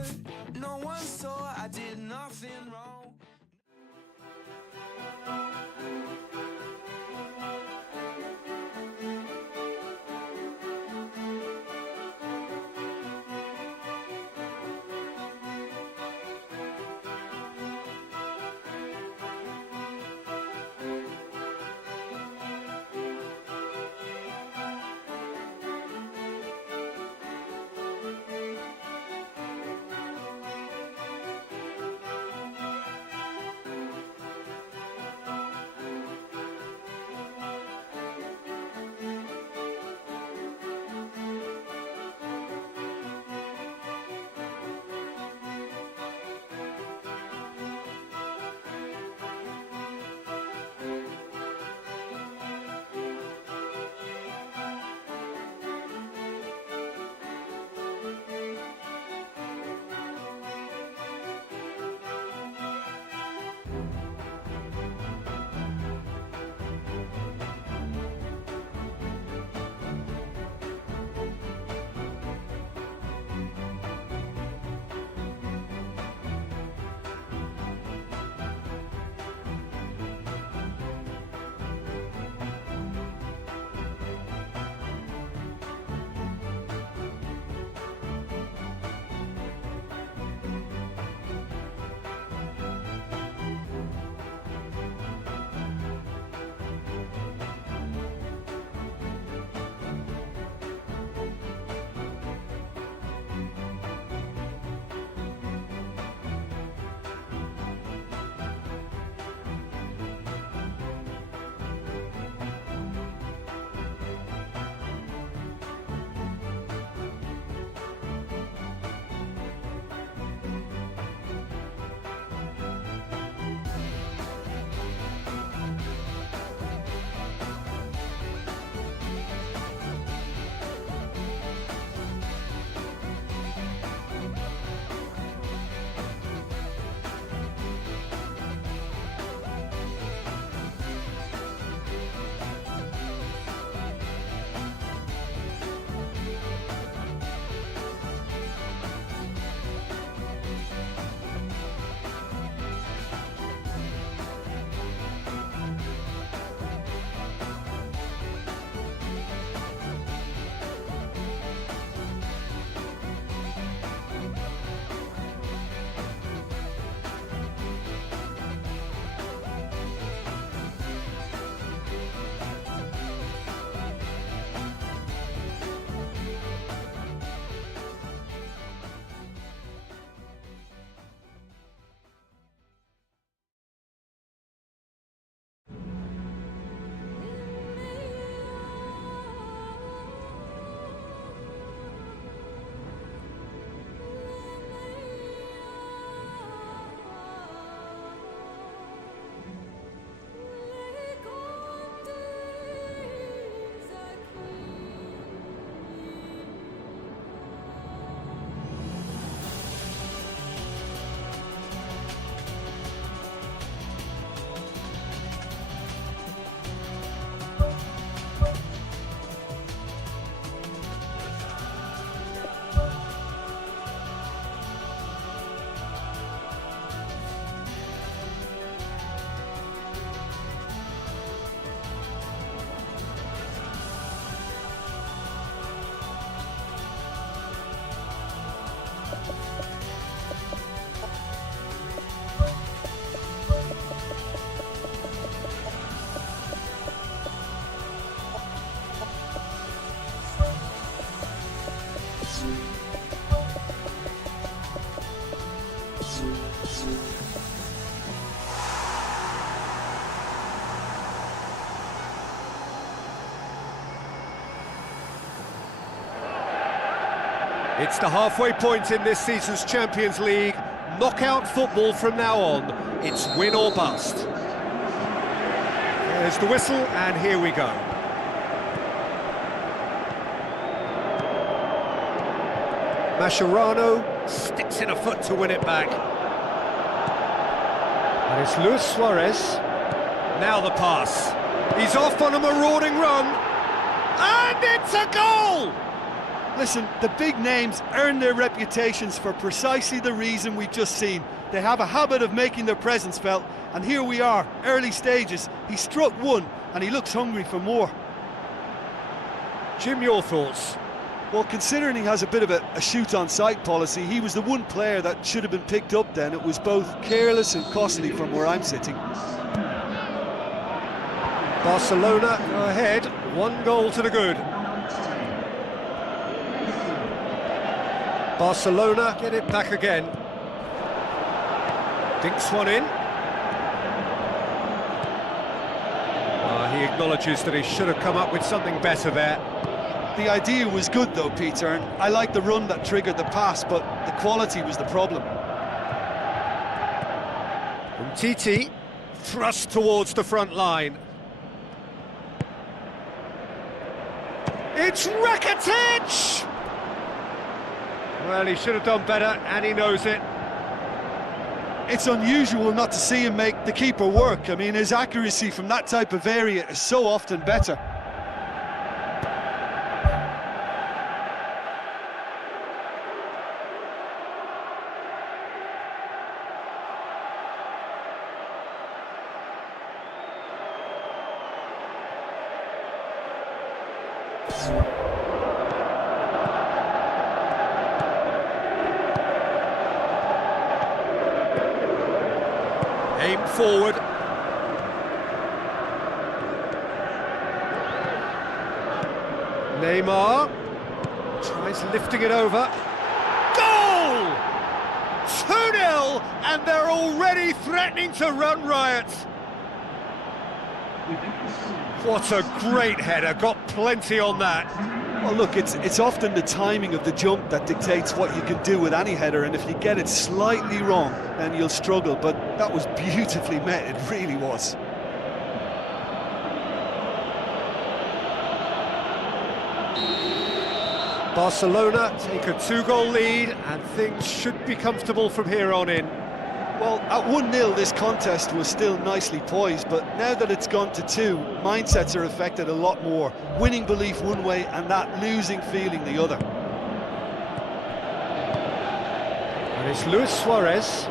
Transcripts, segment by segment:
good. No one saw I did nothing wrong. It's the halfway point in this season's Champions League. Knockout football from now on. It's win or bust. There's the whistle, and here we go. Mascherano sticks in a foot to win it back. And it's Luis Suarez. Now the pass. He's off on a marauding run. And it's a goal! Listen, the big names earn their reputations for precisely the reason we've just seen. They have a habit of making their presence felt, and here we are, early stages. He struck one, and he looks hungry for more. Jim, your thoughts? Well, considering he has a bit of a shoot-on-sight policy, he was the one player that should have been picked up then. It was both careless and costly from where I'm sitting. Barcelona go ahead, 1 goal to the good. Barcelona get it back again. Dinks one in. He acknowledges that he should have come up with something better there. The idea was good though, Peter, and I like the run that triggered the pass, but the quality was the problem. Titi thrust towards the front line. It's Rakitic! Well, he should have done better, and he knows it. It's unusual not to see him make the keeper work. I mean, his accuracy from that type of area is so often better. Aim forward. Neymar tries lifting it over. Goal! 2-0, and they're already threatening to run riot. What a great header, got plenty on that. Well, look, it's often the timing of the jump that dictates what you can do with any header, and if you get it slightly wrong, then you'll struggle, but that was beautifully met, it really was. Barcelona take a 2-goal lead, and things should be comfortable from here on in. Well, at 1-0 this contest was still nicely poised, but now that it's gone to 2, mindsets are affected a lot more. Winning belief one way and that losing feeling the other. And it's Luis Suarez.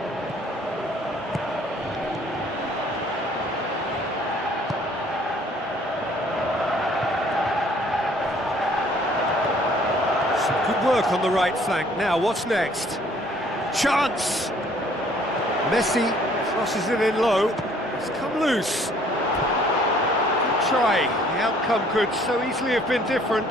Some good work on the right flank. Now, what's next? Chance! Messi crosses it in low. It's come loose. Good try. The outcome could so easily have been different.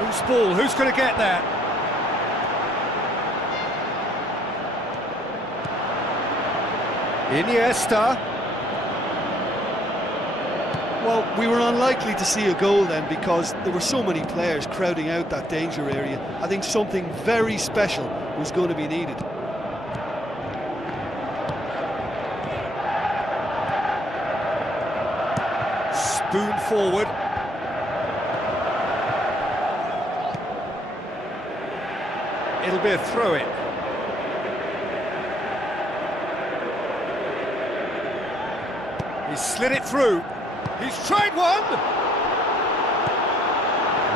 Loose ball, who's going to get there? Iniesta. Well, we were unlikely to see a goal then because there were so many players crowding out that danger area. I think something very special was going to be needed. Spoon forward. It'll be a throw-in. He's slid it through. He's tried one!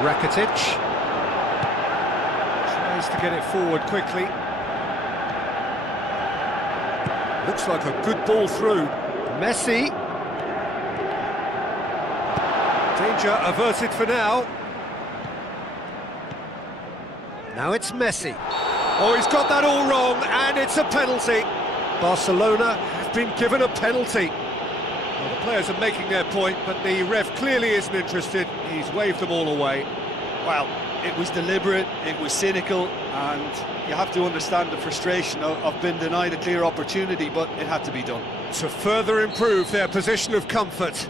Rakitic tries to get it forward quickly. Looks like a good ball through. Messi. Danger averted for now. Now it's Messi. Oh, he's got that all wrong, and it's a penalty. Barcelona have been given a penalty. Well, the players are making their point, but the ref clearly isn't interested. He's waved them all away. Well, it was deliberate, it was cynical, and you have to understand the frustration of being denied a clear opportunity, but it had to be done. To further improve their position of comfort.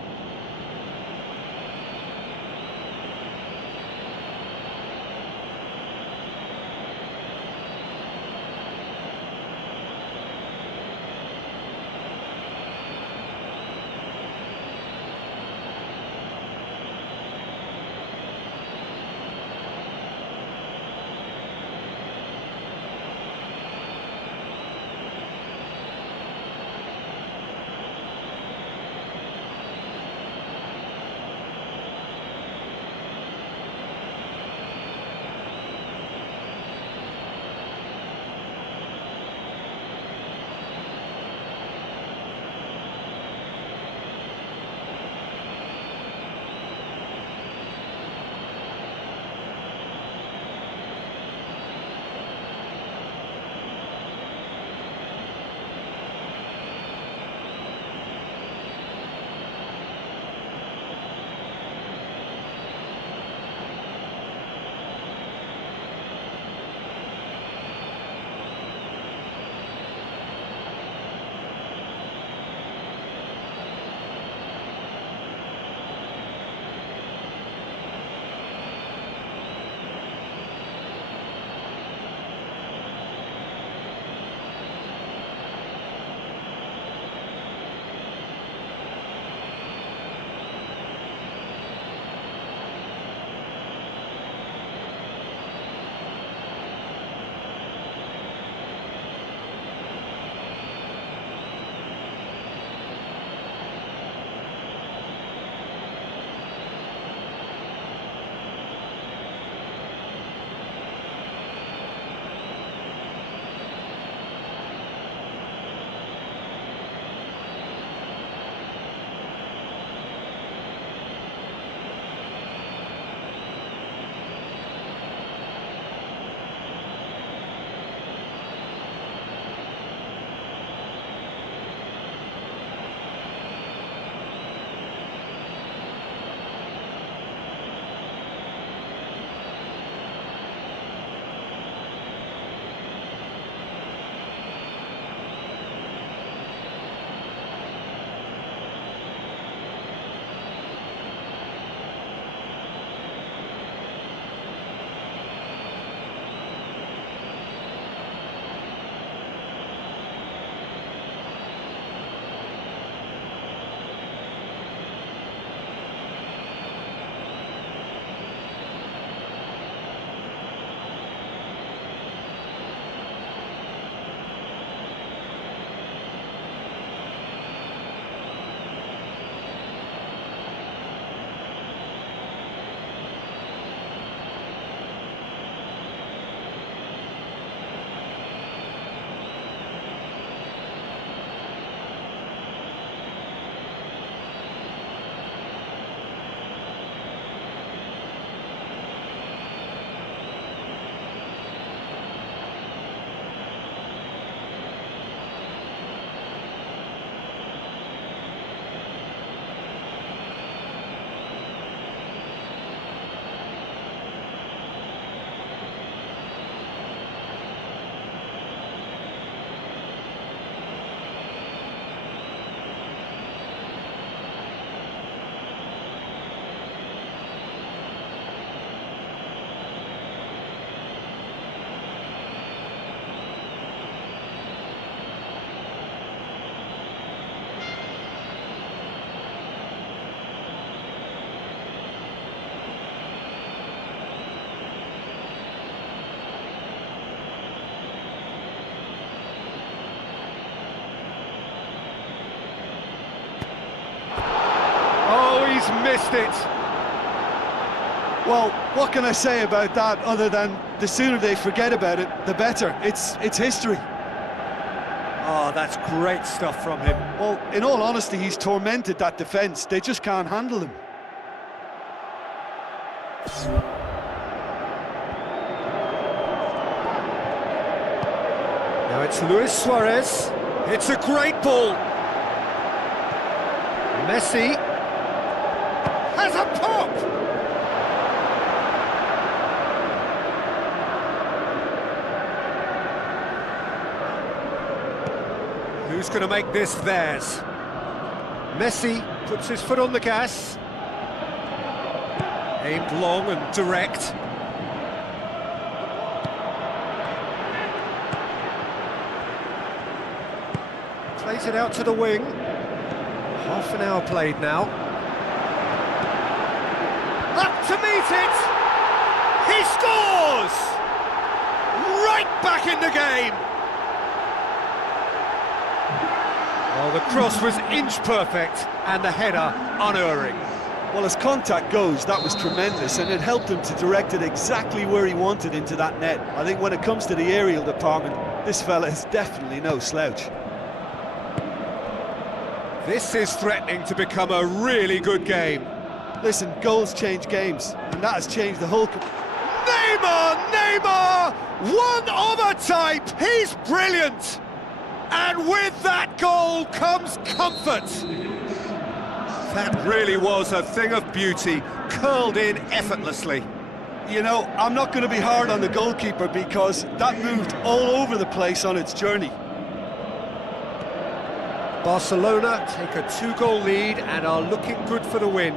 missed it. Well, what can I say about that other than the sooner they forget about it, the better. It's history. Oh, that's great stuff from him. Well, in all honesty, he's tormented that defence. They just can't handle him. Now it's Luis Suarez. It's a great ball. Messi has a pop. Who's going to make this theirs? Messi puts his foot on the gas. Aimed long and direct. Plays it out to the wing. Half an hour played now. Up to meet it! He scores! Right back in the game! Well, the cross was inch perfect and the header unerring. Well, as contact goes, that was tremendous, and it helped him to direct it exactly where he wanted into that net. I think when it comes to the aerial department, this fella is definitely no slouch. This is threatening to become a really good game. Listen, goals change games, and that has changed the whole... Neymar! One of a type! He's brilliant! And with that goal comes comfort. That really was a thing of beauty, curled in effortlessly. You know, I'm not going to be hard on the goalkeeper because that moved all over the place on its journey. Barcelona take a 2-goal lead and are looking good for the win.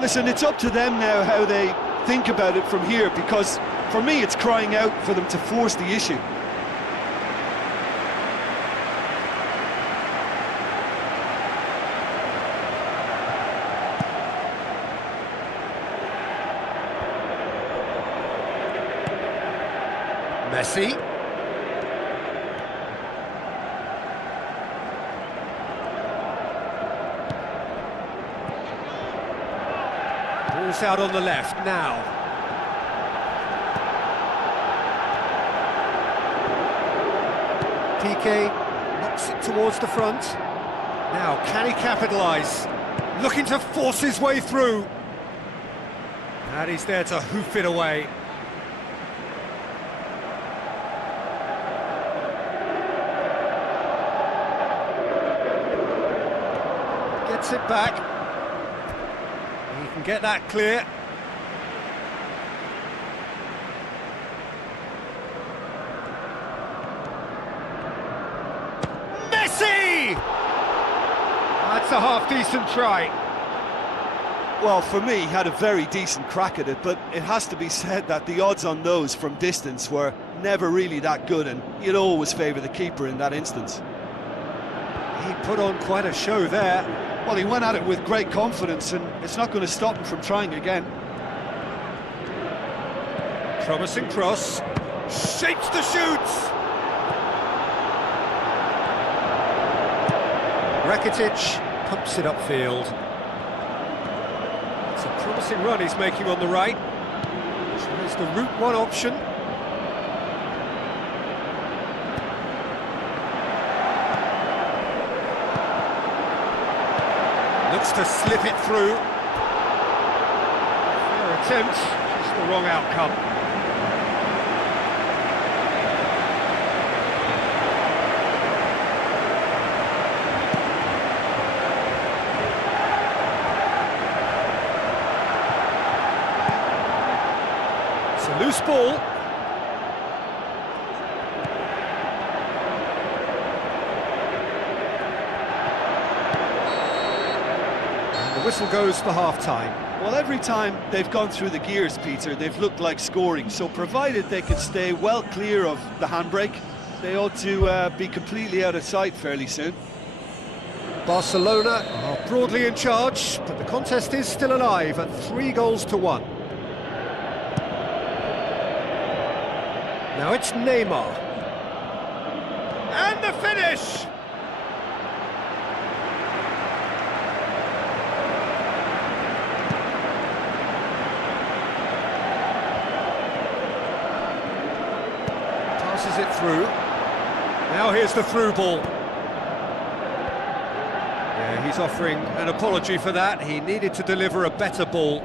Listen, it's up to them now how they think about it from here, because for me it's crying out for them to force the issue. Messi. Ball's out on the left now. PK knocks it towards the front. Now, can he capitalise? Looking to force his way through. And he's there to hoof it away. Gets it back. He can get that clear. Messi! That's a half-decent try. Well, for me, he had a very decent crack at it, but it has to be said that the odds on those from distance were never really that good, and you'd always favour the keeper in that instance. He put on quite a show there. Well, he went at it with great confidence, and it's not going to stop him from trying again. Promising cross. Shapes the shoots! Rakitic pumps it upfield. It's a promising run he's making on the right. Tries the route one option. Looks to slip it through. Fair attempt, just the wrong outcome. It's a loose ball. The whistle goes for half-time. Well, every time they've gone through the gears, Peter, they've looked like scoring. So provided they can stay well clear of the handbrake, they ought to be completely out of sight fairly soon. Barcelona are broadly in charge, but the contest is still alive at 3-1. Now it's Neymar. And the finish! through. Now here's the through ball. Yeah, he's offering an apology for that. He needed to deliver a better ball.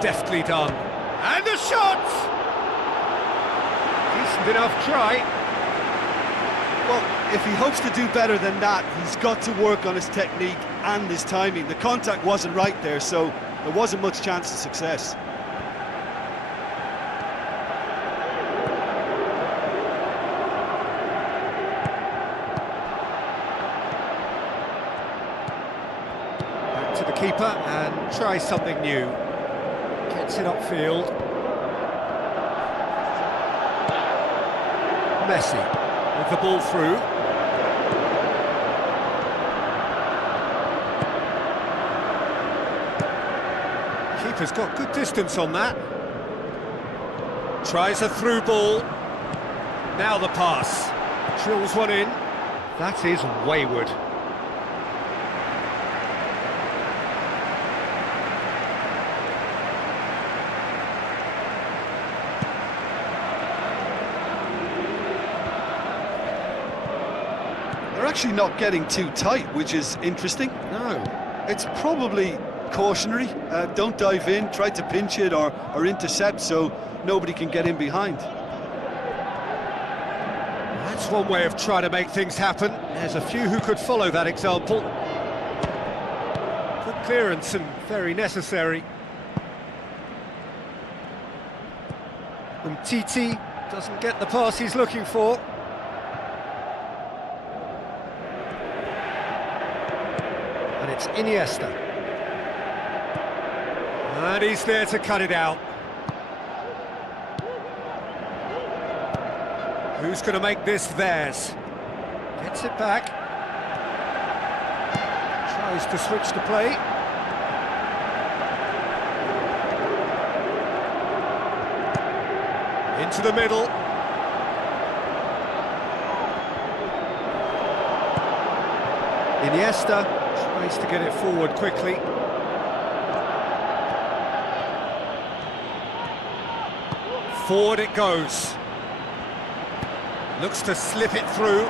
Deftly done. And a shot! Decent enough try. Well, if he hopes to do better than that, he's got to work on his technique and his timing. The contact wasn't right there, so there wasn't much chance of success. Back to the keeper and try something new. Gets it upfield. Messi with the ball through. Keeper's got good distance on that. Tries a through ball. Now the pass. Drills one in. That is wayward. They're actually not getting too tight, which is interesting. No. It's probably cautionary. Don't dive in, try to pinch it or intercept so nobody can get in behind. That's one way of trying to make things happen. There's a few who could follow that example. Good clearance and very necessary. And Titi doesn't get the pass he's looking for. And it's Iniesta. And he's there to cut it out. Who's going to make this theirs? Gets it back. Tries to switch the play. Into the middle. Iniesta tries to get it forward quickly. Forward it goes. Looks to slip it through.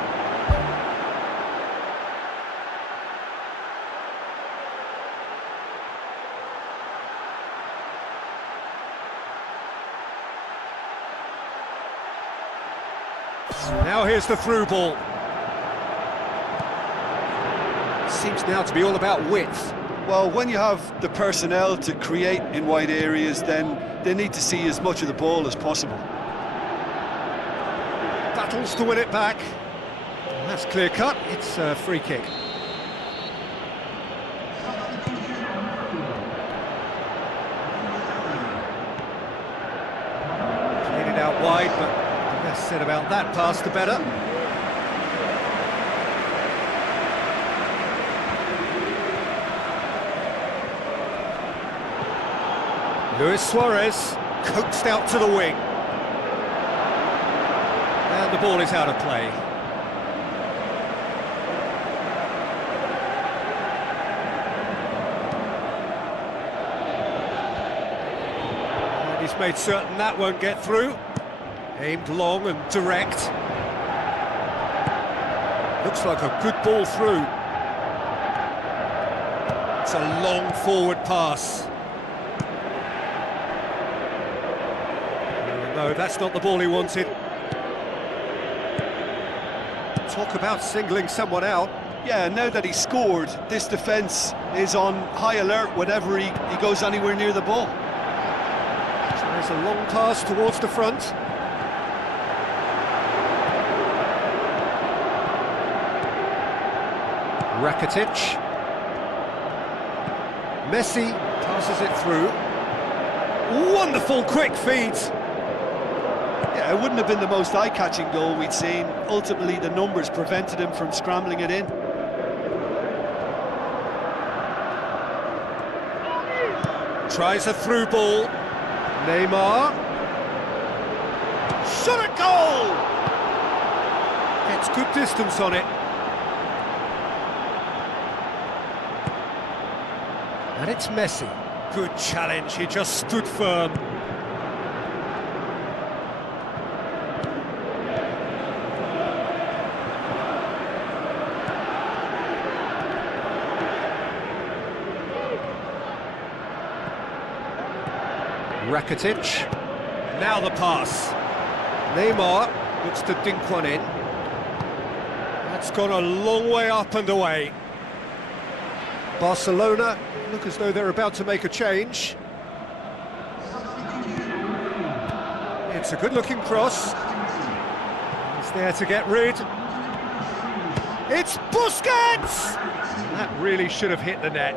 Now here's the through ball. Seems now to be all about width. Well, when you have the personnel to create in wide areas, then they need to see as much of the ball as possible. Battles to win it back. That's clear cut. It's a free kick. Played it out wide, but the less said about that pass, the better. Luis Suarez coaxed out to the wing. And the ball is out of play. And he's made certain that won't get through. Aimed long and direct. Looks like a good ball through. It's a long forward pass. No, that's not the ball he wanted. Talk about singling someone out. Yeah, now that he scored, this defence is on high alert whenever he goes anywhere near the ball. Tries a long pass towards the front. Rakitic. Messi passes it through. Wonderful quick feeds. Yeah, it wouldn't have been the most eye-catching goal we'd seen. Ultimately, the numbers prevented him from scrambling it in. Tries a through ball. Neymar. Shot at goal! Gets good distance on it. And it's Messi. Good challenge, he just stood firm. Rakitic. Now the pass. Neymar looks to dink one in. That's gone a long way up and away. Barcelona look as though they're about to make a change. It's a good-looking cross. He's there to get rid. It's Busquets! That really should have hit the net.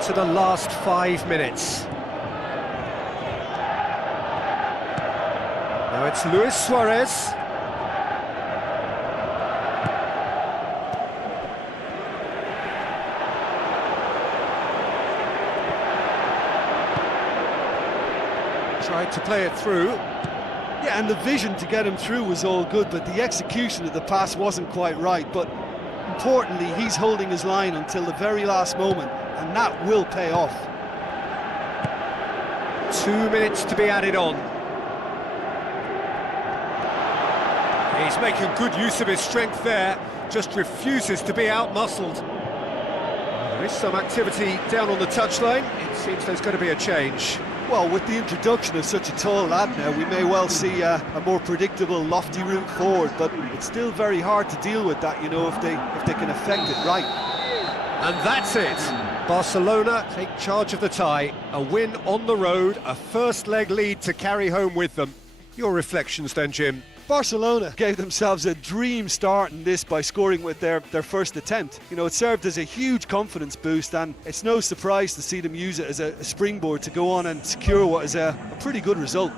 Into the last 5 minutes. Now it's Luis Suarez. Tried to play it through. Yeah, and the vision to get him through was all good, but the execution of the pass wasn't quite right. But importantly, he's holding his line until the very last moment, and that will pay off. 2 minutes to be added on. He's making good use of his strength there, just refuses to be out-muscled. There is some activity down on the touchline. It seems there's going to be a change. Well, with the introduction of such a tall lad now, we may well see a more predictable, lofty route forward, but it's still very hard to deal with that, you know, if they can affect it right. And that's it. Barcelona take charge of the tie. A win on the road, a first leg lead to carry home with them. Your reflections then, Jim? Barcelona gave themselves a dream start in this by scoring with their first attempt. You know, it served as a huge confidence boost, and it's no surprise to see them use it as a springboard to go on and secure what is a pretty good result.